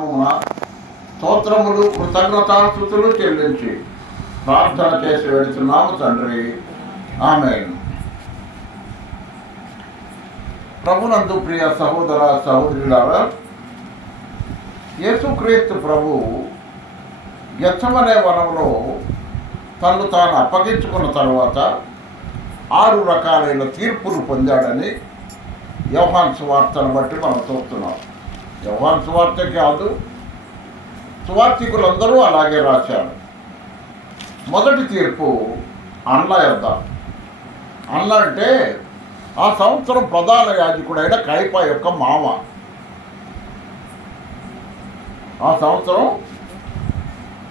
స్తోత్రములు కృతజ్ఞతాస్తుతులు చెల్లించి ప్రార్థన చేసి వెళుతున్నాము తండ్రి. ఆమేన్. ప్రభునందు ప్రియ సహోదర సహోదరులారా, యేసుక్రీస్తు ప్రభు గెత్సెమనే వనంలో తను తాను అప్పగించుకున్న తర్వాత 6 రకాలైన తీర్పులు పొందాడని యోహాను సువార్తను బట్టి మనం చూస్తున్నాం. యోహాను సువార్త కాదు, సువార్తికులందరూ అలాగే రాశారు. మొదటి తీర్పు అన్న యొద్ద. అన్న అంటే ఆ సంవత్సరం ప్రధాన యాజకుడైన కయప యొక్క మామ. ఆ సంవత్సరం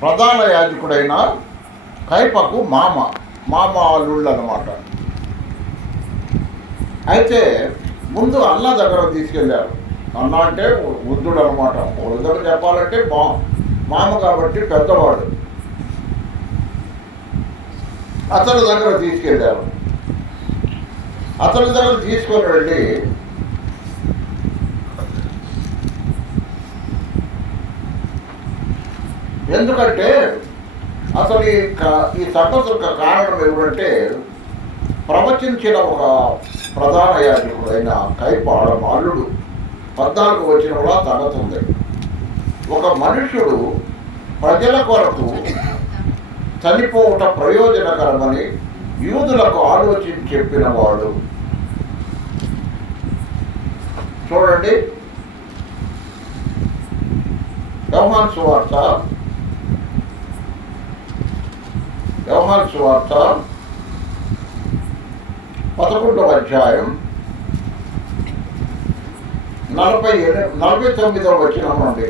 ప్రధాన యాజకుడైన కయపకు మామ అల్లుళ్ళు అన్నమాట. అయితే ముందు అన్న దగ్గర తీసుకెళ్ళారు. అన్న అంటే వృద్ధుడు అనమాట. వృద్ధుడు చెప్పాలంటే మామ కాబట్టి పెద్దవాడు. అతని దగ్గర తీసుకెళ్ళారు. అతని దగ్గర తీసుకొని వెళ్ళి ఎందుకంటే అసలు ఈ సంగతులకు కారణం ఏమిటంటే ప్రవచించిన ఒక ప్రధాన యాజకుడైన కయప అల్లుడు 14 వచ్చిన కూడా తగ్గుతుంది. ఒక మనుష్యుడు ప్రజల కొరకు చనిపోవట ప్రయోజనకరమని యూదులకు ఆలోచించి చెప్పిన వాడు. చూడండి, యోహాను సువార్త 11వ అధ్యాయం 49వ వచనం నుండి.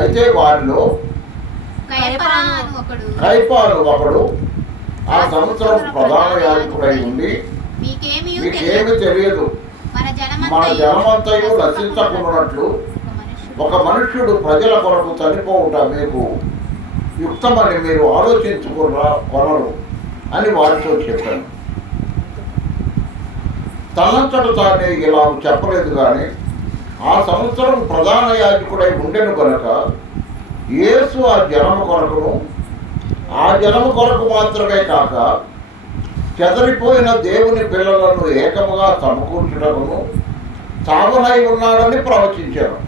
అయితే వారిలో కయపాను ఒకడు ఆ సంవత్సరం ప్రధాన యాజకుడై ఉండి, మీకేమి తెలియదు, మన జనమంతయు నశించకున్నట్లు ఒక మనుష్యుడు ప్రజల కొరకు చనిపోవుట మీకు యుక్తమని మీరు ఆలోచించుకొనరు అని వారితో చెప్పాను. తనంతట తానే ఇలా చెప్పలేదు, కానీ ఆ సంవత్సరం ప్రధాన యాజకుడై ఉండెను కనుక యేసు ఆ జనము కొరకు మాత్రమే కాక చెదరిపోయిన దేవుని పిల్లలను ఏకముగా సమకూర్చుటకును సాగునై ఉన్నాడని ప్రవచించారు.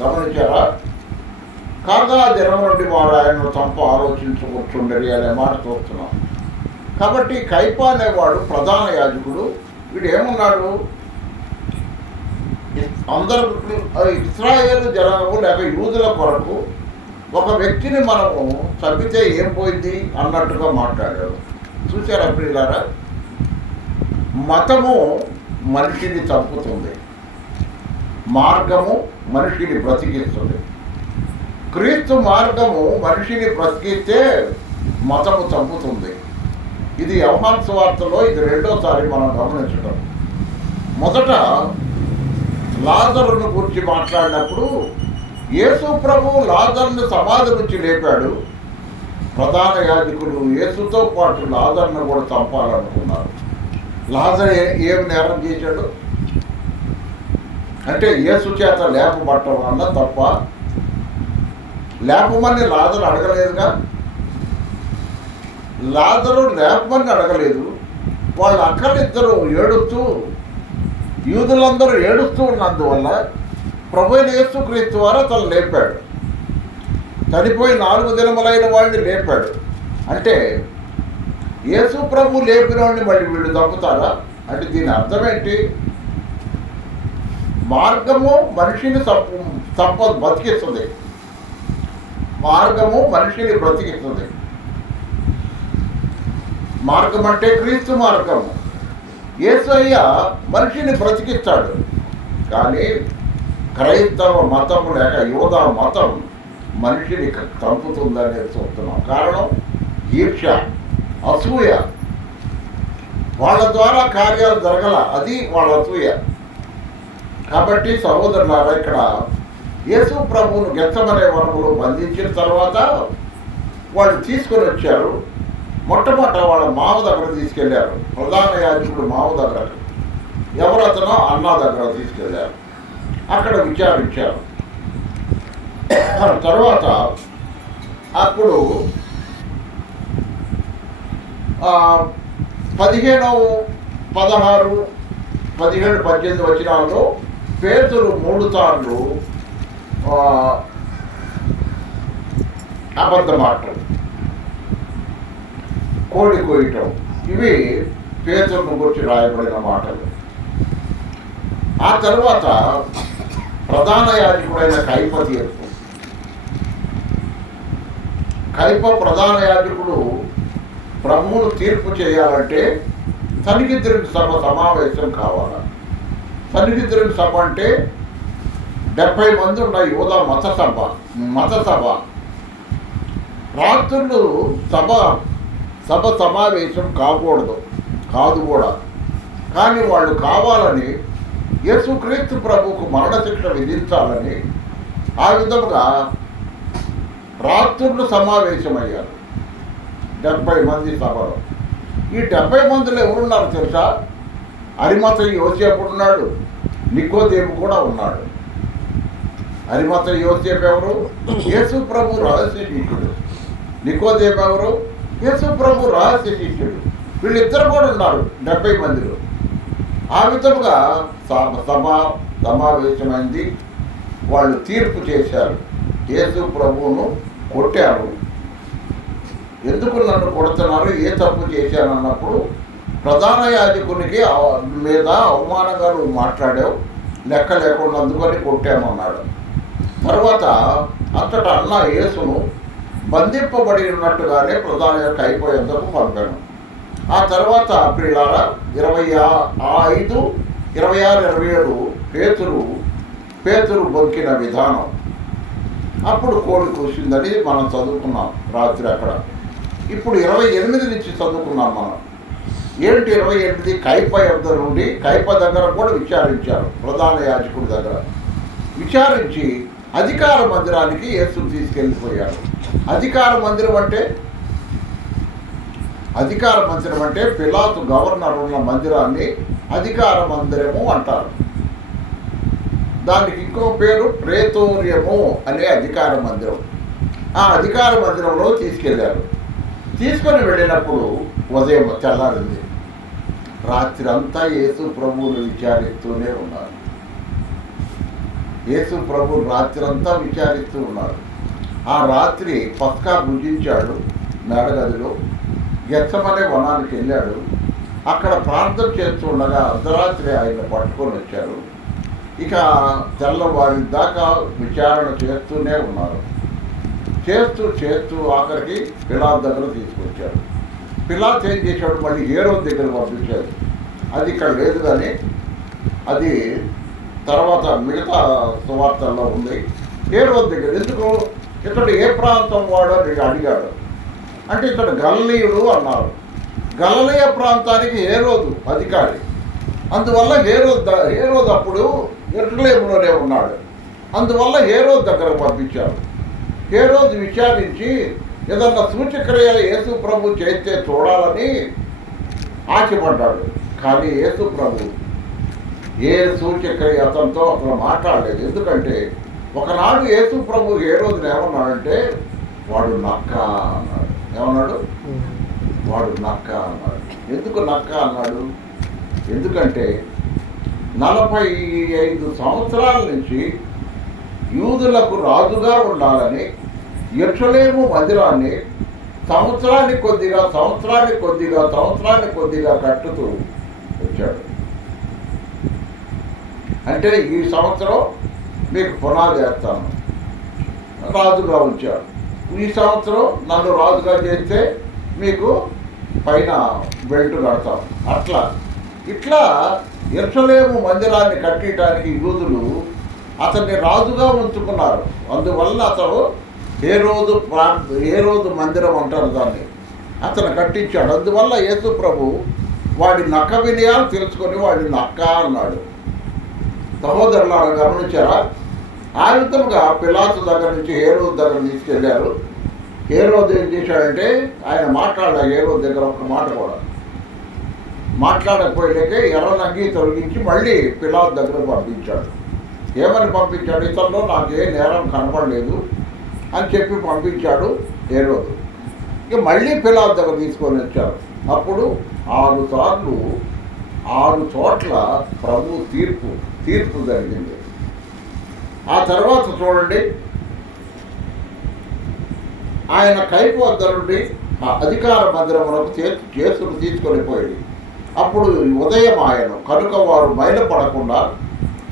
గమనించారా? కాగా ఆ దినం నుండి వారు ఆయనను చంప ఆలోచించుకుంటుండరి అనే మాట చూస్తున్నాం. కాబట్టి కయప అనేవాడు ప్రధాన యాజకుడు. వీడు ఏమున్నాడు? అందరూ ఇశ్రాయేలు జనము లేక యూదుల కొరకు ఒక వ్యక్తిని మనము చంపితే ఏం పోయింది అన్నట్టుగా మాట్లాడాడు. చూసారా ప్రియులారా? మతము మనిషిని చంపుతుంది, మార్గము మనిషిని బ్రతికిస్తుంది. క్రీస్తు మార్గము మనిషిని బ్రతికిస్తే మతము చంపుతుంది. ఇది యోహాను సువార్తలో ఇది 2వసారి మనం గమనించడం. మొదట లాజరును గురించి మాట్లాడినప్పుడు యేసు ప్రభు లాజరును సమాధి నుంచి లేపాడు. ప్రధాన యాజకులు యేసుతో పాటు లాజరును కూడా చంపాలనుకున్నారు. లాజరు ఏమి నేరం చేశాడు అంటే యేసు చేత లేపబట్టడం వల్ల తప్ప. లేపమని లాజరు అడగలేదుగా. లాజరు లేపమని అడగలేదు. వాళ్ళ అక్కలిద్దరూ ఏడుస్తూ, యూదులందరూ ఏడుస్తూ ఉన్నందువల్ల ప్రభు యేసుక్రీస్తు వారు అతను లేపాడు. చనిపోయి 4 దినములైన వాడిని లేపాడు. అంటే యేసు ప్రభు లేపిన వాడిని మళ్ళీ వీళ్ళు చంపుతారా అంటే దీని అర్థం ఏంటి? మార్గము మనిషిని బతికిస్తుంది. మార్గము మనిషిని బ్రతికిస్తుంది. మార్గం అంటే క్రీస్తు మార్గము. యేసయ్య మనిషిని బ్రతికిస్తాడు. కానీ క్రైస్తవ మతం లేక యూదా మతం మనిషిని చంపుతుందని చూస్తున్నాం. కారణం ఈర్ష్య, అసూయ. వాళ్ళ ద్వారా కార్యాలు జరగల, అది వాళ్ళ అసూయ. కాబట్టి సహోదరులారా, ఇక్కడ యేసు ప్రభువును గెత్సెమనే వనములో బంధించిన తర్వాత వాళ్ళు తీసుకొని వచ్చారు. మొట్టమొదట వాళ్ళ మామ దగ్గర తీసుకెళ్ళారు. ప్రధాన యాజకుడు మామ దగ్గర. ఎవరతనో అన్న దగ్గర తీసుకెళ్ళారు. అక్కడ విచారించారు. తర్వాత అప్పుడు 15, 16, 17, 18 వచనాల్లో పేతురు 3 సార్లు అబద్ధమాటం, కోడి కోయటం, ఇవి పేతురును గురించి రాయబడిన మాటలు. ఆ తర్వాత ప్రధాన యాజకుడైన కైప తీర్పు. కైప ప్రధాన యాజకుడు ప్రభువును తీర్పు చేయాలంటే సన్నిహితుని సభ సమావేశం కావాలి. సన్నిహితుని సభ అంటే 70 మంది ఉన్న యూదా మత సభ. రాత్రులు సభ సమావేశం కాదు కూడా. కానీ వాళ్ళు కావాలని యేసుక్రీస్తు ప్రభువుకు మరణశిక్ష విధించాలని ఆ విధంగా రాత్రులు సమావేశమయ్యారు 70 మంది సభలో. ఈ 70 మందిలో ఎవరున్నారు తెలుసా? అరిమతయి యోసేపు ఉన్నాడు, నికోదేము కూడా ఉన్నాడు. అరిమతయి యోసేపు ఎవరు? యేసు ప్రభు రహస్య శిష్యుడు. నికోదేము ఎవరు? యేసు ప్రభు రహస్య శిష్యుడు. వీళ్ళిద్దరు కూడా ఉన్నారు 70 మందిలో. ఆ విధముగా సమావేశమైంది. వాళ్ళు తీర్పు చేశారు. యేసు ప్రభువును కొట్టారు. ఎందుకు నన్ను కొడుతున్నారు, ఏ తప్పు చేశానన్నప్పుడు ప్రధాన యాజకునికి మీద అవమానంగా నువ్వు మాట్లాడావు, లెక్క లేకుండా అందుకని కొట్టామన్నాడు. తర్వాత అంతటా అన్న యేసును బంధింపబడి ఉన్నట్టుగానే ప్రధాన అయిపోయేందుకు పంపాను. ఆ తర్వాత ప్రియులారా 25, 26, 27 పేతురు బొక్కిన విధానం. అప్పుడు కోడి కూసిందని మనం చదువుకున్నాం రాత్రి అక్కడ. ఇప్పుడు 28 నుంచి చదువుకున్నాం మనం. ఏంటి 28? కైప యొద్ద నుండి, కైప దగ్గర కూడా విచారించారు. ప్రధాన యాజకుడి దగ్గర విచారించి అధికార మందిరానికి యేసును తీసుకెళ్ళిపోయారు. అధికార మందిరం అంటే పిలాతు గవర్నర్ ఉన్న మందిరాన్ని అధికార మందిరము అంటారు. దానికి ఇంకో పేరు ప్రేతోర్యము అనే అధికార మందిరం. ఆ అధికార మందిరంలో తీసుకొని వెళ్ళినప్పుడు ఉదయం తెల్లారింది. రాత్రి అంతా యేసు ప్రభువును విచారిస్తూనే ఉన్నారు. యేసు ప్రభువు రాత్రి అంతా విచారిస్తూ ఉన్నారు. ఆ రాత్రి పస్కా భుజించాడు మేడగదిలో. గెత్సమనే వనానికి వెళ్ళాడు. అక్కడ ప్రార్థన చేస్తూ ఉండగా అర్ధరాత్రి ఆయన పట్టుకొని వచ్చారు. ఇక తెల్లవారి దాకా విచారణ చేస్తూనే ఉన్నారు. చేస్తూ ఆఖరికి పిలాతు దగ్గర తీసుకొచ్చారు. పిలాతు ఏం చేశాడు? మళ్ళీ హేరోదు దగ్గర పంపించాడు. అది ఇక్కడ లేదు, కానీ అది తర్వాత మిగతా సువార్తల్లో ఉంది. హేరోదు దగ్గర ఎందుకు? ఇతడు ఏ ప్రాంతం వాడో అడిగాడు. అంటే ఇతడు గలిలయుడు అన్నారు. గలిలయ ప్రాంతానికి హేరోదు అధికారి. అందువల్ల హేరోదు అప్పుడు యెరూషలేములోనే ఉన్నాడు. అందువల్ల హేరోదు దగ్గర పంపించారు. హేరోదు విచారించి ఏదన్నా సూచక్రియలు యేసు ప్రభు చేస్తే చూడాలని ఆశపడ్డాడు. కానీ యేసు ప్రభు ఏ సూచక్రియ అతనితో అసలు మాట్లాడలేదు. ఎందుకంటే ఒకనాడు యేసు ప్రభు హేరోదుని ఏమన్నాడంటే, వాడు నక్క అన్నాడు. ఏమన్నాడు? వాడు నక్క అన్నాడు. ఎందుకు నక్క అన్నాడు? ఎందుకంటే 45 సంవత్సరాల నుంచి యూదులకు రాజుగా ఉండాలని యెరూషలేము మందిరాన్ని సంవత్సరానికి కొద్దిగా కట్టుతూ వచ్చాడు. అంటే ఈ సంవత్సరం మీకు పునాది వేస్తాను, రాజుగా ఉంచాడు. ఈ సంవత్సరం నన్ను రాజుగా చేస్తే మీకు పైన బెల్ట్ కడతాం. ఇట్లా యెరూషలేము మందిరాన్ని కట్టడానికి యూదులు అతన్ని రాజుగా ఉంచుకున్నారు. అందువల్ల అతడు హేరోదు మందిరం అంటారు దాన్ని, అతను కట్టించాడు. అందువల్ల యేసు ప్రభు వాడి నక్క వినయాలు తెలుసుకొని వాడి నక్క అన్నాడు. సహోదరులారా గమనించారా? ఆ విధంగా పిలాతు దగ్గర నుంచి హేరోదు దగ్గర తీసుకెళ్లారు. హేరోదు ఏం చేశాడంటే ఆయన మాట్లాడాలి. హేరోదు దగ్గర ఒక్క మాట కూడా మాట్లాడకపోయేకే ఎర్రనంగి తొలగించి మళ్ళీ పిలాతు దగ్గర పంపించాడు. ఏమని పంపించాడు? ఇతరులో నాకు ఏ నేరం కనపడలేదు అని చెప్పి పంపించాడు హేరోదు. ఇక మళ్ళీ పిలాతు దగ్గర తీసుకొని వచ్చారు. అప్పుడు 6 సార్లు 6 చోట్ల ప్రభు తీర్పు జరిగింది. ఆ తర్వాత చూడండి, ఆయన కైపు వద్ద నుండి అధికార మందిరములకు కేసులు తీసుకొని పోయి, అప్పుడు ఉదయం ఆయన కనుక వారు మైలపడకుండా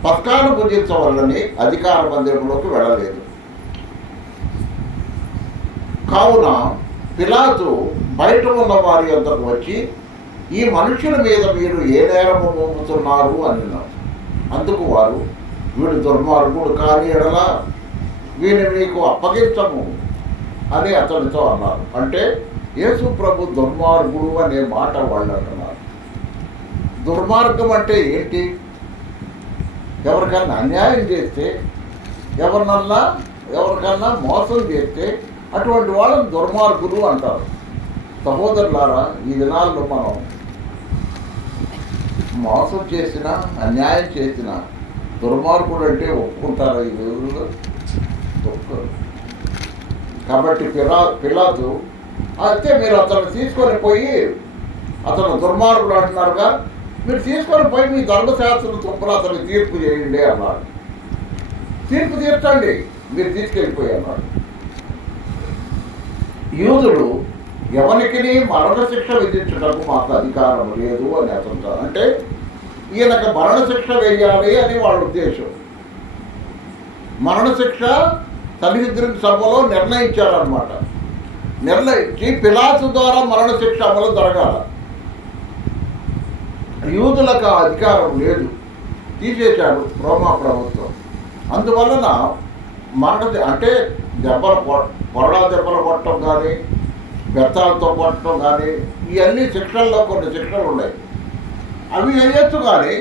పస్కాను భుజించవలని అధికార మందిరంలోకి వెళ్ళలేదు. కావున పిలాతు బయట ఉన్న వారి వద్దకు వచ్చి, ఈ మనుషుల మీద మీరు ఏ నేరము మోపుతున్నారు అన్నారు. అందుకు వారు, వీడు దుర్మార్గుడు కాని ఎడలా వీడిని మీకు అప్పగించము అని అతనితో అన్నారు. అంటే యేసు ప్రభు దుర్మార్గుడు అనే మాట వాళ్ళు అంటున్నారు. దుర్మార్గం అంటే ఏంటి? ఎవరికన్నా అన్యాయం చేస్తే, ఎవరికన్నా మోసం చేస్తే అటువంటి వాళ్ళని దుర్మార్గులు అంటారు. సహోదరులారా, ఈ దినాల్లో మనం మోసం చేసిన, అన్యాయం చేసిన దుర్మార్గుడు అంటే ఒప్పుకుంటారా ఈ రోజుల్లో? ఒప్పుకోరు. కాబట్టి పిలాతు అయితే మీరు అతను తీసుకొని పోయి, అతను దుర్మార్గుడు అంటున్నారుగా, మీరు తీసుకొని పోయి మీ ధర్మశాస్త్రం చొప్పున అతనికి తీర్పు చేయండి అన్నాడు. తీర్పు తీర్చండి, మీరు తీసుకెళ్ళిపోయి అన్నాడు. యూదులు ఎవరికి మరణశిక్ష విధించడానికి మాకు అధికారం లేదు అని అతను, అంటే ఈయనకు మరణశిక్ష వేయాలి అని వాళ్ళ ఉద్దేశం. మరణశిక్ష సన్నిహితుని సభలో నిర్ణయించారనమాట. నిర్ణయించి పిలాతు ద్వారా మరణశిక్ష అమలు జరగాల. యూదులకు ఆ అధికారం లేదు, తీసేశాడు రోమా ప్రభుత్వం. అందువలన అంటే కొరడా దెబ్బలు కొట్టడం కానీ, బెత్తాలతో కొట్టడం కానీ, ఇవన్నీ శిక్షల్లో కొన్ని శిక్షలు ఉన్నాయి. అవి వేయచ్చు. కానీ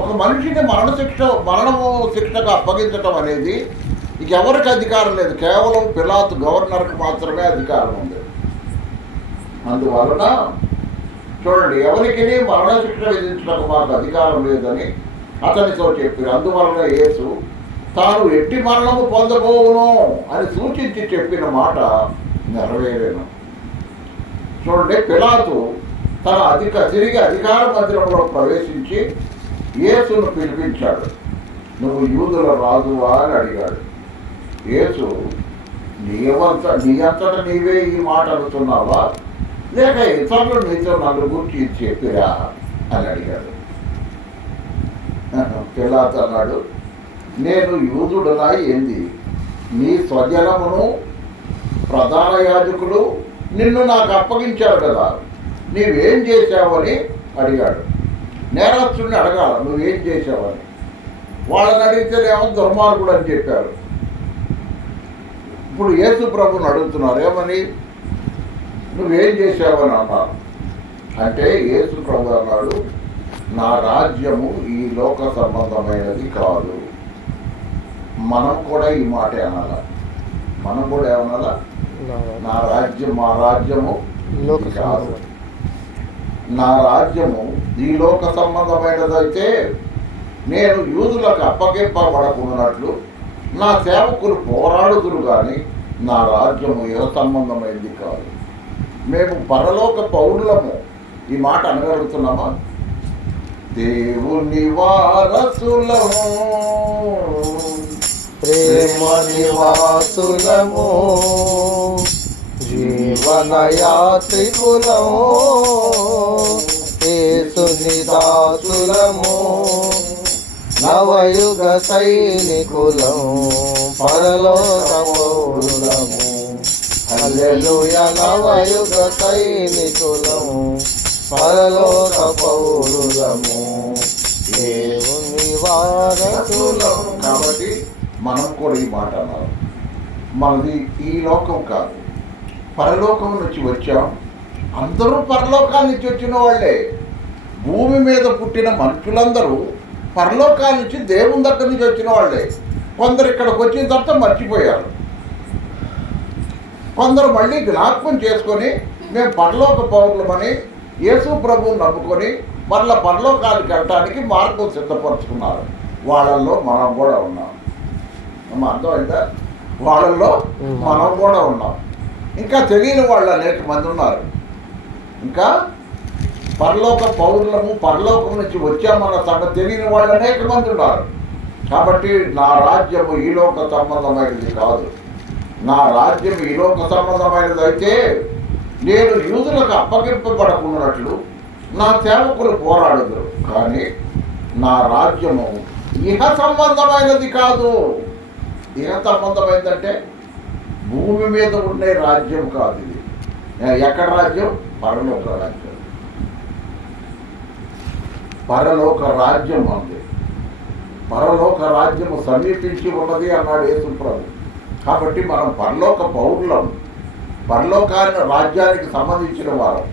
ఒక మనిషిని మరణము శిక్షకు అప్పగించడం అనేది ఇక ఎవరికి అధికారం లేదు. కేవలం పిలాతు గవర్నర్కి మాత్రమే అధికారం ఉంది. అందువలన చూడండి, ఎవరికి మరణశిక్ష విధించడానికి మాకు అధికారం లేదని అతనితో చెప్పారు. అందువలన యేసు తాను ఎట్టి మరణము పొందబోవును అని సూచించి చెప్పిన మాట నెరవేరేను. చూడండి, పిలాతు తిరిగి అధికార మందిరంలో ప్రవేశించి యేసును పిలిపించాడు. నువ్వు యూదుల రాజువా అని అడిగాడు. యేసు, నీ అంతటా నీవే ఈ మాట అడుగుతున్నావా, లేక ఇతరులు నీతో నన్ను గురించి చెప్పిరా అని అడిగాడు. పిలాతు అన్నాడు, నేను యూదుడునా ఏంది? నీ స్వజనమును ప్రధాన యాజకులు నిన్ను నాకు అప్పగించారు కదా, నీవేం చేశావని అడిగాడు. నేరస్తుడిని అడగాల, నువ్వేం చేశావని. వాళ్ళని అడిగితేనేమో దుర్మార్గుడు అని చెప్పారు. ఇప్పుడు యేసు ప్రభుని అడుగుతున్నారు, ఏమని? నువ్వేం చేశావని అన్నారు. అంటే యేసు ప్రభు అన్నాడు, నా రాజ్యము ఈ లోక సంబంధమైనది కాదు. మనం కూడా ఈ మాట అనాలా? మనం కూడా ఏమనాలా? మా రాజ్యము కాదు. నా రాజ్యము ఈ లోక సంబంధమైనదైతే నేను యూదులకు అప్పగింపబడకున్నట్లు నా సేవకులు పోరాడుదురు, కానీ నా రాజ్యము ఏ సంబంధమైంది కాదు. మేము పరలోక పౌరులము. ఈ మాట అనగలుగుతున్నామా? దేవుని వారసులము, ప్రేమ నివాసులము, జీవన యాత్రికులము, యేసుని దాసులము, నవయుగ సైనికులము, పరలోక పౌరులము. హల్లెలూయా. నవయుగ సైనికులము, పరలోక పౌరులము, దేవుని వారసులము. కాబట్టి మనం కూడా ఈ మాట అన్నారు. మనది ఈ లోకం కాదు, పరలోకం నుంచి వచ్చాం. అందరూ పరలోకాల నుంచి వచ్చిన వాళ్ళే. భూమి మీద పుట్టిన మనుషులందరూ పరలోకాల నుంచి దేవుని దగ్గర నుంచి వచ్చిన వాళ్ళే. కొందరు ఇక్కడికి వచ్చిన తర్వాత మర్చిపోయారు. కొందరు మళ్ళీ జ్ఞాపకం చేసుకొని మేము పరలోక పౌరులమని యేసు ప్రభువుని నమ్ముకొని మరలా పరలోకానికి వెళ్ళటానికి మార్గం సిద్ధపరుచుకున్నారు. వాళ్ళల్లో మనం కూడా ఉన్నాం. అర్థమైందా? వాళ్ళల్లో మనం కూడా ఉన్నాం. ఇంకా తెలియని వాళ్ళు అనేక మంది ఉన్నారు. ఇంకా పరలోక పౌరులము, పరలోకం నుంచి వచ్చామన్న సంగతి తెలియని వాళ్ళు అనేక మంది ఉన్నారు. కాబట్టి నా రాజ్యము ఈ లోక సంబంధమైనది కాదు. నా రాజ్యం ఈ లోక సంబంధమైనది అయితే నేను యూదులకు అప్పగింపబడకున్నట్లు నా సేవకులు పోరాడుదురు. కానీ నా రాజ్యము ఇహ సంబంధమైనది కాదు. ఇహ సంబంధమైందంటే భూమి మీద ఉండే రాజ్యం కాదు ఇది. ఎక్కడ రాజ్యం? పరలోక రాజ్యం. పరలోక రాజ్యం ఉంది. పరలోక రాజ్యము సమీపించి ఉన్నది అన్నాడు యేసు ప్రభు. కాబట్టి మనం పరలోక పౌరులం, పరలోకాన్ని రాజ్యానికి సంబంధించిన వారం.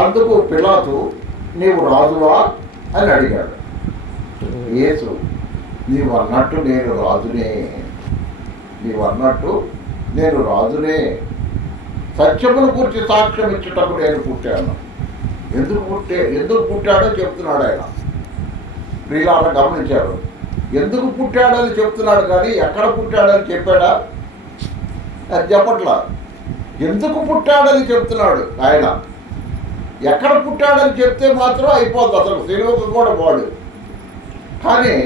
అందుకు పిలాతు నీవు రాజువా అని అడిగాడు. యేసు నీవు అన్నట్టు నేను రాజునే, నీవు అన్నట్టు నేను రాజునే, సత్యమును గురించి సాక్ష్యం ఇచ్చుటకు నేను పుట్టాను. ఎందుకు పుట్టాడో చెప్తున్నాడు ఆయన. ప్రియులారా గమనించారు, ఎందుకు పుట్టాడని చెప్తున్నాడు కానీ ఎక్కడ పుట్టాడని చెప్పాడా? అది చెప్పట్లా. ఎందుకు పుట్టాడని చెప్తున్నాడు ఆయన. ఎక్కడ పుట్టాడని చెప్తే మాత్రం అయిపోద్ది, అసలు సిలువకు కూడా పోడు. కానీ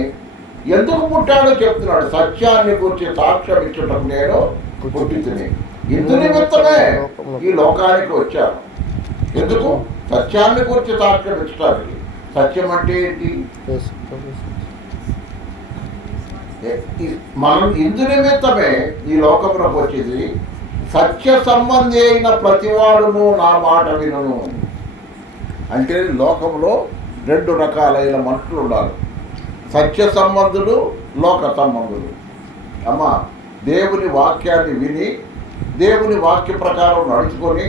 ఎందుకు పుట్టాడో చెప్తున్నాడు. సత్యాన్ని గురించి సాక్ష్యం ఇచ్చటం నేను పుట్టితిని, ఇందు నిమిత్తమే ఈ లోకానికి వచ్చాను. ఎందుకు? సత్యాన్ని గురించి సాక్ష్యం ఇచ్చడానికి. సత్యం అంటే ఏంటి? మనం ఇందు నిమిత్తమే ఈ లోకంలోకి వచ్చేది. సత్య సంబంధి అయిన ప్రతివాడును నా మాట వినును. అంటే లోకంలో రెండు రకాలైన మనుషులు ఉన్నారు. సత్య సంబంధులు, లోక సంబంధులు. అమ్మా, దేవుని వాక్యాన్ని విని దేవుని వాక్య ప్రకారం నడుచుకొని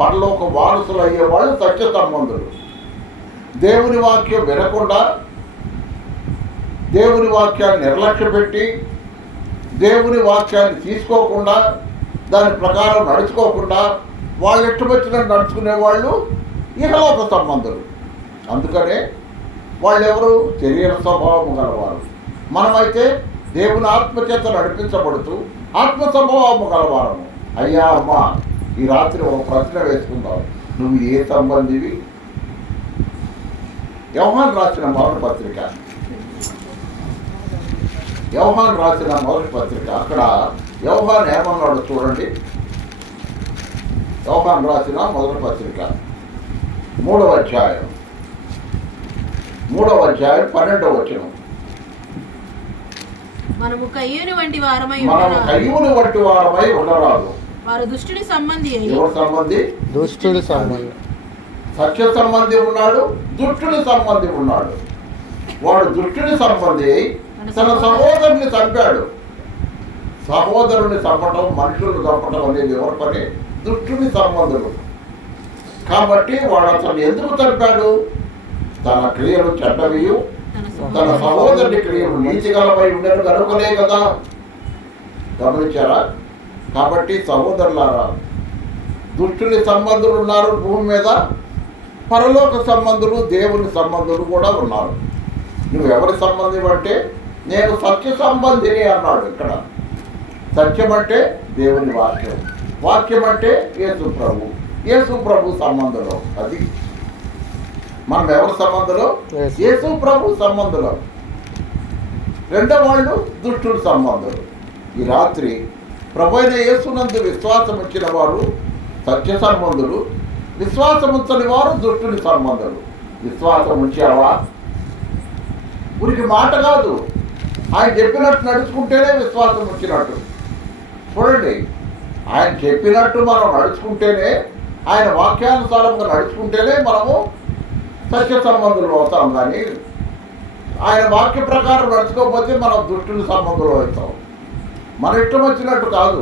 పరలోక వారసులు అయ్యేవాళ్ళు సత్య సంబంధులు. దేవుని వాక్యం వినకుండా దేవుని వాక్యాన్ని నిర్లక్ష్య పెట్టి దేవుని వాక్యాన్ని తీసుకోకుండా దాని ప్రకారం నడుచుకోకుండా వాళ్ళు ఎట్టువచ్చినట్టు నడుచుకునే వాళ్ళు ఇహలోక సంబంధులు. అందుకనే వాళ్ళెవరు? శరీర స్వభావం గలవారు. మనమైతే దేవుని ఆత్మచేత నడిపించబడుతూ ఆత్మ స్వభావము గలవారము. అయ్యా అమ్మా, ఈ రాత్రి ఒక ప్రశ్న వేసుకుందాం. నువ్వు ఏ సంబంధివి? యోహాను రాసిన మొదటి పత్రిక, యోహాను రాసిన మొదటి పత్రిక. అక్కడ యోహాను ఏమన్నాడు చూడండి. యోహాను రాసిన మొదటి పత్రిక 3వ అధ్యాయం 12వ వచనం. మనము కయ్యూని వంటి వారమై ఉండరాదు. వారు దుష్టుని సంబంధి. ఎవరు సంబంధి? దుష్టుడి సంబంధి. సత్య సంబంధి ఉన్నాడు, దుష్టుని సంబంధి ఉన్నాడు. వాడు దుష్టుని సంబంధి తన సహోదరుని చంపాడు. సహోదరుని చంపటం, మనుషులను చంపటం అనేది ఎవరి పని? దుష్టుని సంబంధులు. కాబట్టి వాడు అతను ఎందుకు చంపాడు? తన క్రియలు చెడ్డవియు తన సహోదరుని క్రియలు నీతిగలపై ఉండేది కనుకనే కదా. గమనించారా? కాబట్టి సహోదరులారా, దుష్టుని సంబంధులు ఉన్నారు భూమి మీద, పరలోక సంబంధులు, దేవుని సంబంధులు కూడా ఉన్నారు. నువ్వు ఎవరి సంబంధం అంటే నేను సత్య సంబంధిని అన్నాడు. ఇక్కడ సత్యం అంటే దేవుని వాక్యం, వాక్యం అంటే యేసు ప్రభు, యేసు ప్రభు సంబంధంలో. అది మనం ఎవరి సంబంధంలో? యేసు ప్రభు సంబంధంలో. రెండో వాళ్ళు దుష్టుల సంబంధులు. ఈ రాత్రి ప్రభు అయిన యేసునందు విశ్వాసం ఇచ్చిన వారు సత్య సంబంధులు, విశ్వాసం ఉంచని వారు దుష్టుని సంబంధులు. విశ్వాసం ఉంచావా? ఉనికి మాట కాదు, ఆయన చెప్పినట్టు నడుచుకుంటేనే విశ్వాసం వచ్చినట్టు. చూడండి, ఆయన చెప్పినట్టు మనం నడుచుకుంటేనే, ఆయన వాక్యానుసారంగా నడుచుకుంటేనే మనము సత్య సంబంధులు అవుతాం. కానీ ఆయన వాక్య ప్రకారం నడుచుకోకపోతే మనం దుష్టుని సంబంధులు అవుతాం. మన ఇష్టం వచ్చినట్టు కాదు.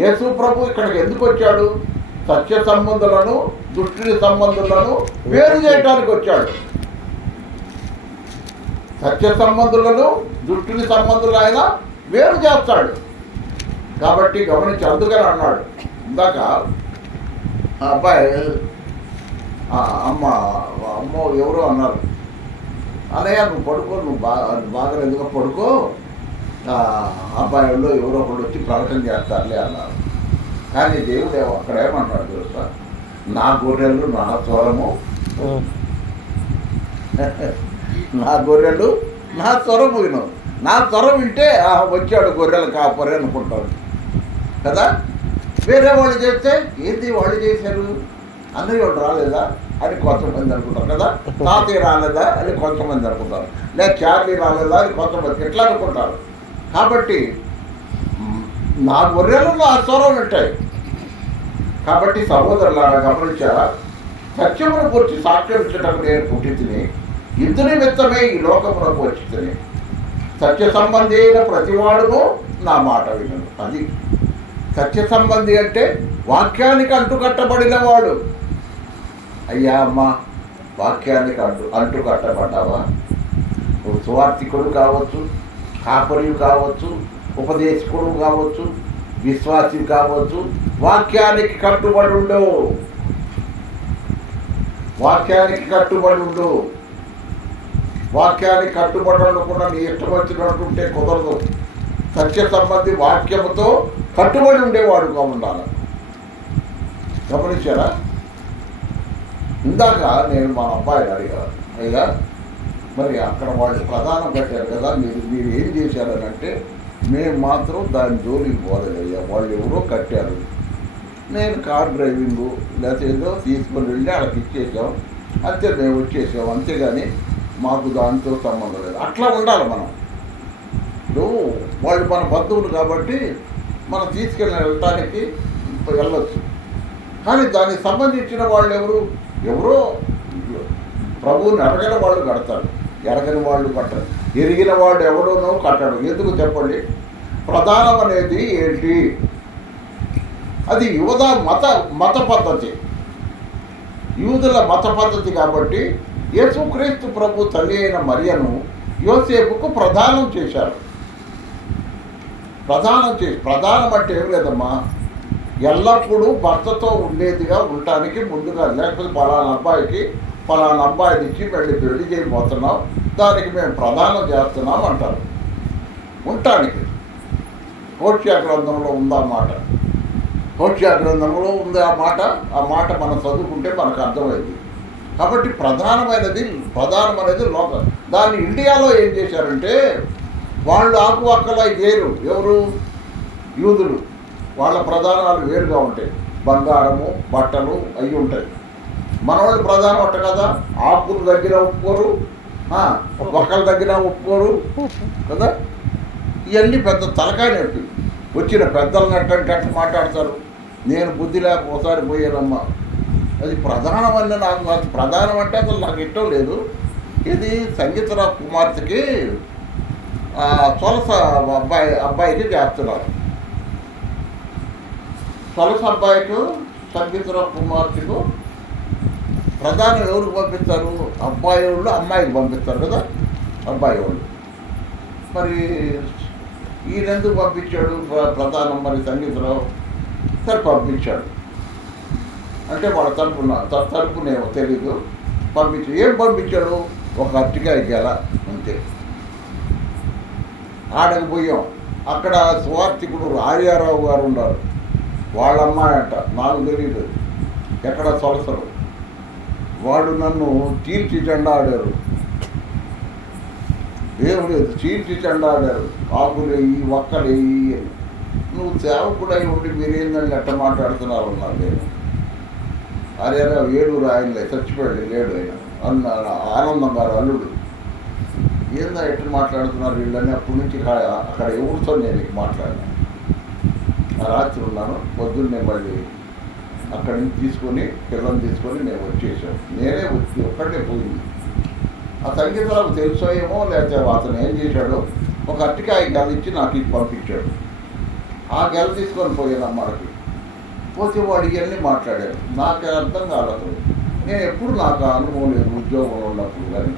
యేసు ప్రభు ఇక్కడికి ఎందుకు వచ్చాడు? సత్య సంబంధులను, దుష్టుని సంబంధులను వేరు చేయడానికి వచ్చాడు. సత్య సంబంధులను, దుష్టుని సంబంధులు ఆయన వేరు చేస్తాడు. కాబట్టి గమనించి, అందుకని అన్నాడు ఇందాక ఆ అబ్బాయి అమ్మ ఎవరో అన్నారు, అన్నయ్య నువ్వు పడుకో, నువ్వు బాగా ఎందుకు పడుకో, అబ్బాయి వాళ్ళు ఎవరో ఒకళ్ళు వచ్చి ప్రకటన చేస్తారులే అన్నారు. కానీ దేవుడు అక్కడ ఏమంటాడు తెలుసా, నా గొర్రెలు నా స్వరము, నా గొర్రెలు నా స్వరము విను. నా స్వరం వింటే వచ్చాడు గొర్రెలు కాపరి అనుకుంటాడు కదా. వేరే వాళ్ళు చేస్తే ఏంటి వాళ్ళు చేశారు, అన్నయ్య వాళ్ళు రాలేదా అని కొంతమంది అనుకుంటారు కదా, తాతయ్య రాలేదా అని కొంతమంది అనుకుంటారు, లేదా చార్లీ రాలేదా అని కొంతమంది ఎట్లా అనుకుంటారు. కాబట్టి నా గొర్రెలు నా స్వరం వింటాయి. కాబట్టి సహోదరులారా గమనించారా, సత్యమును గురించి సాక్ష్యం ఇచ్చటకు నేను పుట్టి తిని ఇందు నిమిత్తమే ఈ లోకమునకు వచ్చి తిని సత్య సంబంధి అయిన ప్రతివాడును నా మాట వినను. అది సత్య సంబంధి అంటే వాక్యానికి అంటుకట్టబడిన వాడు. అయ్యా అమ్మ, వాక్యానికి అంటుకట్టబడ్డావా? నువ్వు సువార్థికుడు కావచ్చు, కాపరి కావచ్చు, ఉపదేశకుడు కావచ్చు, విశ్వాసి కావచ్చు, వాక్యానికి కట్టుబడి ఉండవు. వాక్యానికి కట్టుబడి ఉండు. వాక్యానికి కట్టుబడి ఉండకుండా నీ ఇష్టం వచ్చినట్టుంటే కుదరదు. సత్య సంబంధి వాక్యముతో కట్టుబడి ఉండేవాడుగా ఉండాలి. గమనించారా? ఇందాక నేను మా అబ్బాయిని అడిగాను, అయ్యా మరి అక్కడ వాళ్ళు ప్రధానం కట్టారు కదా, మీరు ఏం చేశారని అంటే, మేము మాత్రం దాని జోలికి పోలేదయ్యా, వాళ్ళు ఎవరో కట్టారు, నేను కార్ డ్రైవింగు లేకపోతే ఏదో తీసుకొని వెళ్ళి అక్కడికి ఇచ్చేసాం అంతే, మేము వచ్చేసాం, అంతేగాని మాకు దాంతో సంబంధం లేదు. అట్లా ఉండాలి మనం. ఇప్పుడు వాళ్ళు మన బంధువులు కాబట్టి మనం తీసుకెళ్ళి వెళ్ళటానికి వెళ్ళొచ్చు, కానీ దానికి సంబంధించిన వాళ్ళు ఎవరో ప్రభువుని అడగని వాళ్ళు కడతారు, ఎరగని వాళ్ళు కట్టరు, ఎరిగిన వాడు ఎవడోనో కట్టడు. ఎందుకు చెప్పండి? ప్రధానం అనేది ఏంటి? అది యూద మత పద్ధతి, యూదుల మత పద్ధతి. కాబట్టి యేసుక్రీస్తు ప్రభు తల్లి అయిన మరియను యోసేపుకు ప్రదానం చేశారు. ప్రదానం అంటే ఏం లేదమ్మా, ఎల్లప్పుడూ భర్తతో ఉండేదిగా ఉండటానికి ముందుగా, లేకపోతే పలానా అబ్బాయిని ఇచ్చి పెళ్లి చేయబోతున్నాం, దానికి మేము ప్రదానం చేస్తున్నాం అంటారు. ఉండటానికి హోషియా గ్రంథంలో ఉందా మాట? హోషియా గ్రంథంలో ఉంది ఆ మాట మనం చదువుకుంటే మనకు అర్థమైంది. కాబట్టి ప్రధానం అనేది లోకం. దాన్ని ఇండియాలో ఏం చేశారంటే, వాళ్ళు ఆకువక్కలై వేరు, ఎవరు? యూదులు. వాళ్ళ ప్రధానాలు వేరుగా ఉంటాయి, బంగారము బట్టలు అవి ఉంటాయి. మన వాళ్ళు ప్రధానం అంట కదా, ఆకుల దగ్గర ఒప్పుకోరు, ఒక్కల దగ్గర ఒప్పుకోరు కదా. ఇవన్నీ పెద్ద తలకాయ నొప్పి. వచ్చిన పెద్దలను అట్ట మాట్లాడతారు. నేను బుద్ధి లేక ఒకసారి పోయానమ్మా, అది ప్రధానం అన్న నాకు ప్రధానం అంటే అసలు నాకు ఇష్టం లేదు. ఇది సంగీతరావు కుమార్తెకి సొలస అబ్బాయికి చేస్తున్నారు. సొలస అబ్బాయికి సంగీతరావు కుమార్తెకు ప్రధానం ఎవరికి పంపిస్తారు? అబ్బాయి వాళ్ళు అమ్మాయికి పంపిస్తారు కదా, అబ్బాయి వాళ్ళు. మరి ఈయన ఎందుకు పంపించాడు ప్రధానం? మరి సంగీతరావు సరే పంపించాడు అంటే వాళ్ళ తరపునేమో తెలీదు, పంపించాడు. ఏం పంపించాడు? ఒక అరటికాయ గెల అంతే. ఆడకు పోయాం, అక్కడ సువార్థికుడు ఆర్యారావు గారు ఉన్నారు, వాళ్ళ అమ్మాయి అంట, నాకు తెలియదు ఎక్కడ సొలసలు. వాడు నన్ను చీల్చి చెండా ఆడారు, ఏం లేదు చీల్చి చెండా ఆడారు, ఆకులేయి ఒక్కలేయి. నువ్వు సేవకుడై ఉండి మీరేందండి ఎట్ట మాట్లాడుతున్నారు అన్నారు. నేను ఆర్యారావు ఏలూరు ఆయనలే, చచ్చిపోయాడు, లేడు ఆయన అన్న ఆనందం గారు అల్లుడు. ఏందా ఎట్లా మాట్లాడుతున్నారు వీళ్ళని? అప్పటి నుంచి అక్కడ ఎవరితో నేను మాట్లాడినా. ఆ రాత్రి ఉన్నాను, పొద్దున్నే మళ్ళీ అక్కడి నుంచి తీసుకొని పిల్లల్ని తీసుకొని మేము వచ్చేసాం. నేనే వచ్చి ఒక్కడే పోయింది. ఆ సంగీతరావు తెలుసో ఏమో, లేకపోతే అతను ఏం చేశాడో, ఒక అరటికాయ గెల ఇచ్చి నాకు ఇది పంపించాడు. ఆ గెల తీసుకొని పోయాను అమ్మడికి. పోతే వాడు ఇవన్నీ మాట్లాడారు, నాకు అర్థం కాలేదు. నేను ఎప్పుడు నాకు అనుభవం లేదు ఉద్యోగంలో ఉన్నప్పుడు. కానీ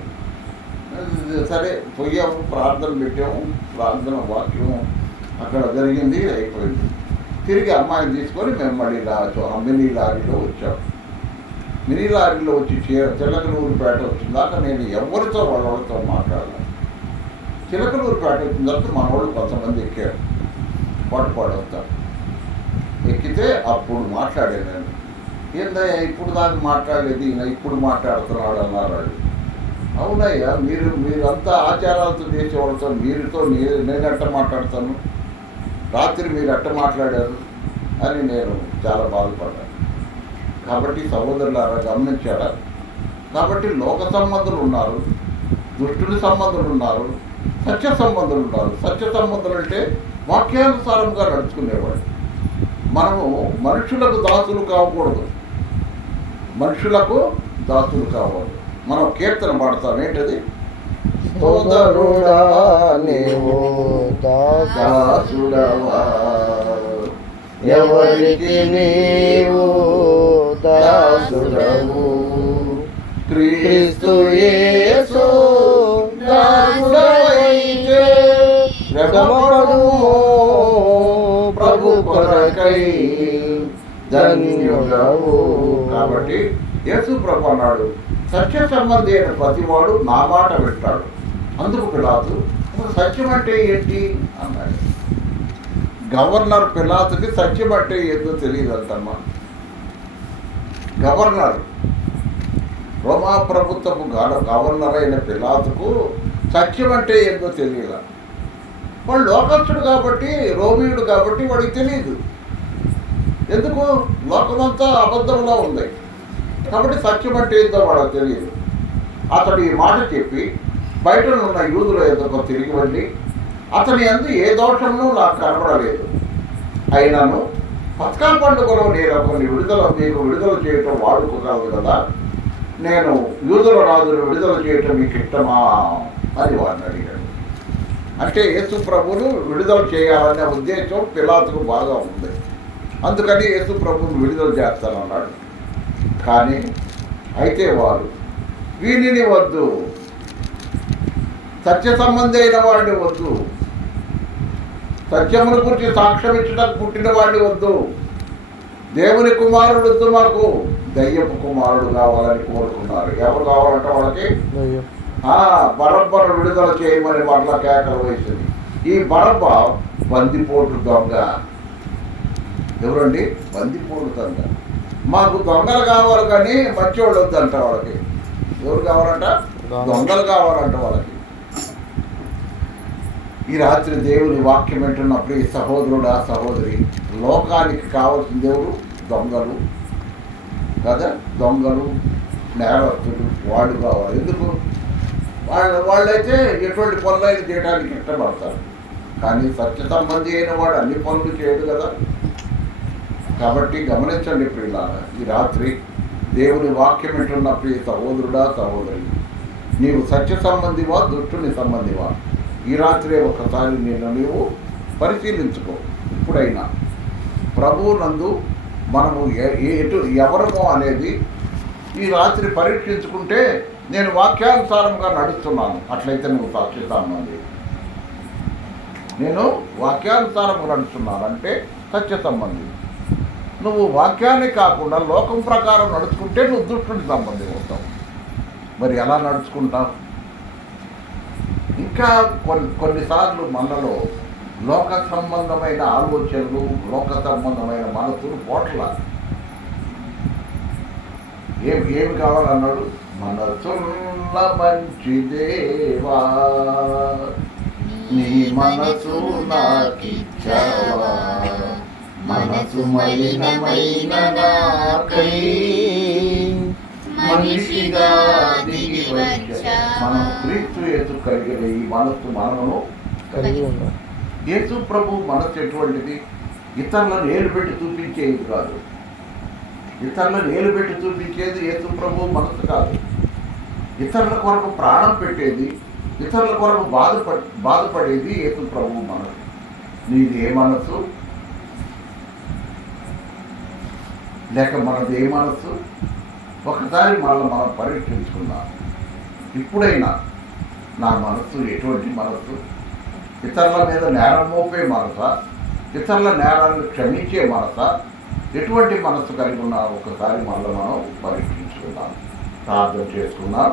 సరే పోయాము, ప్రార్థన పెట్టాము, ప్రార్థన వాక్యం అక్కడ జరిగింది, అయిపోయింది. తిరిగి అమ్మాయిని తీసుకొని మేము మళ్ళీ మినీ లారీలో వచ్చాము. మినీ లారీలో వచ్చి చిలకలూరుపేట వచ్చిందాక నేను ఎవరితో వాళ్ళతో మాట్లాడలేదు. చిలకలూరుపేట వచ్చిన తర్వాత మన వాళ్ళు కొంతమంది ఎక్కారు, పాడుతారు. ఎక్కితే అప్పుడు మాట్లాడాను నేను. ఏందయ్యా ఇప్పుడు దాకా మాట్లాడలేదు, ఈయన ఇప్పుడు మాట్లాడుతున్నాడు అన్నారు వాళ్ళు. అవునయ్యా, మీరంతా ఆచారాలతో చేసేవాళ్ళతో నేను ఎట్ట మాట్లాడతాను, రాత్రి మీరు ఎట్ట మాట్లాడారు అని నేను చాలా బాధపడ్డాను. కాబట్టి సహోదరులారా గమనించారా? కాబట్టి లోక సంబంధులు ఉన్నారు, దుష్టుని సంబంధులు ఉన్నారు, సత్య సంబంధులు ఉన్నారు. సత్య సంబంధులు అంటే వాక్యానుసారంగా నడుచుకునేవాడు. మనము మనుషులకు దాసులు కాకూడదు, మనుషులకు దాసులు కావాలి. మనం కీర్తన పాడతాం, ఏంటది? సోదరుడా నీవు దాసుడవా, ఎవరికి నీవు దాసుడవు, క్రీస్తు యేసు దాసుడవైతే శ్రమపడుము ప్రభు కొరకై ధన్యుడవు. కాబట్టి యేసు ప్రభు అన్నాడు, సత్య సంబంధి అయిన ప్రతివాడు నా మాట వింటాడు. అందుకు పిలాతు సత్యం అంటే ఏంటి అన్నాడు. గవర్నర్ పిలాతుకి సత్యం అంటే ఏందో తెలియదంటమ్మా. గవర్నర్, రోమా ప్రభుత్వపు గవర్నర్ అయిన పిలాతుకు సత్యం అంటే ఏందో తెలియదు. వాడు లోకస్తుడు కాబట్టి, రోమియుడు కాబట్టి వాడికి తెలియదు. ఎందుకు? లోకమంతా అబద్ధంలో ఉంది కాబట్టి సత్యం అంటే ఏందో వాడికి తెలియదు. అతడు ఈ మాట చెప్పి బయట ఉన్న యూదుల ఎందుకు తిరిగి వెళ్ళి, అతని యందు ఏ దోషంలో నాకు కనబడలేదు, అయినను పస్కా పండుగలో నేను మీకు విడుదల చేయటం వాడుకోగలదు కదా, నేను యూదుల రాజును విడుదల చేయటం మీకు ఇష్టమా అని వాడిని అడిగాడు. అంటే యేసు ప్రభువును విడుదల చేయాలనే ఉద్దేశం పిలాతుకు బాగా ఉంది. అందుకని యేసు ప్రభువును విడుదల చేస్తానన్నాడు. కానీ అయితే వారు వీనిని వద్దు, సత్య సంబంధి అయిన వాడిని వద్దు, సత్యమును గురించి సాక్ష్యం ఇచ్చడానికి పుట్టిన వాడిని వద్దు, దేవుని కుమారుడు వద్దు, మాకు దయ్యపు కుమారుడు కావాలని కోరుకున్నారు. ఎవరు కావాలంటే వాళ్ళకి బరబ్బను విడుదల చేయమని వాళ్ళ కేకలు వేసింది. ఈ బరబ్బ బందిపోటు దొంగ. ఎవరండి? బందిపోటు దొంగ. మాకు దొంగలు కావాలి కానీ మంచివాళ్ళు వద్దంట వాళ్ళకి. ఎవరు కావాలంట? దొంగలు కావాలంట వాళ్ళకి. ఈ రాత్రి దేవుని వాక్యం వింటున్నప్పుడు ఈ సహోదరుడు ఆ సహోదరి, లోకానికి కావాల్సిన దేవుడు దొంగలు కదా, దొంగలు నేరస్తులు వాళ్ళు కావాలి. ఎందుకు? వాళ్ళైతే ఎటువంటి పనులైనా చేయడానికి ఇష్టపడతారు. కానీ సత్య సంబంధి అయిన వాడు అన్ని పనులు చేయడు కదా. కాబట్టి గమనించండి ప్రియులారా, ఈ రాత్రి దేవుని వాక్యం వింటున్న ప్రియ సహోదరుడా సహోదరి, నీవు సత్య సంబంధివా దుష్టుని సంబంధివా? ఈ రాత్రి ఒకసారి నీవు పరిశీలించుకో. ఇప్పుడైనా ప్రభువు నందు మనము ఎవరమో అనేది ఈ రాత్రి పరీక్షించుకుంటే, నేను వాక్యానుసారంగా నడుస్తున్నాను, అట్లయితే నువ్వు సత్య సంబంధి. నేను వాక్యానుసారంగా నడుస్తున్నాను అంటే సత్య సంబంధి. నువ్వు వాక్యాన్ని కాకుండా లోకం ప్రకారం నడుచుకుంటే నువ్వు దుష్టుని సంబంధి అవుతావు. మరి ఎలా నడుచుకుంటావు? ఇంకా కొన్నిసార్లు మనలో లోక సంబంధమైన ఆలోచనలు, లోక సంబంధమైన మనసులు పోట్ల. ఏమి కావాలన్నాడు? మనసున్న మంచి దేవా, నీ మనసు నాకిచ్చావా, మనసు మలినమైన నాకై మనిషిగా దిగి వచ్చా. మనం క్రీస్తు యేసు కలిగిన ఈ మనస్సు మనము కలిగి ఉన్నాం. యేసు ప్రభు మనస్సు ఎటువంటిది? ఇతరులను ఏలుపెట్టి చూపించేది కాదు. ఇతరులను ఏలుపెట్టి చూపించేది యేసు ప్రభు మనస్సు కాదు. ఇతరుల కొరకు ప్రాణం పెట్టేది, ఇతరుల కొరకు బాధపడేది యేసు ప్రభు మనస్సు. నీది ఏ మనస్సు? లేక మనది ఏ మనస్సు? ఒకసారి మనం పరీక్షించుకుందాం. ఇప్పుడైనా నా మనస్సు ఎటువంటి మనస్సు? ఇతరుల మీద నేరం మోపే మనసా, ఇతరుల నేరాలను క్షమించే మనసా, ఎటువంటి మనస్సు కలిగి ఉన్నా ఒకసారి మనం పరీక్షించుకుందాం. కోరుతున్నాను. ప్రార్థన చేసుకున్నాం.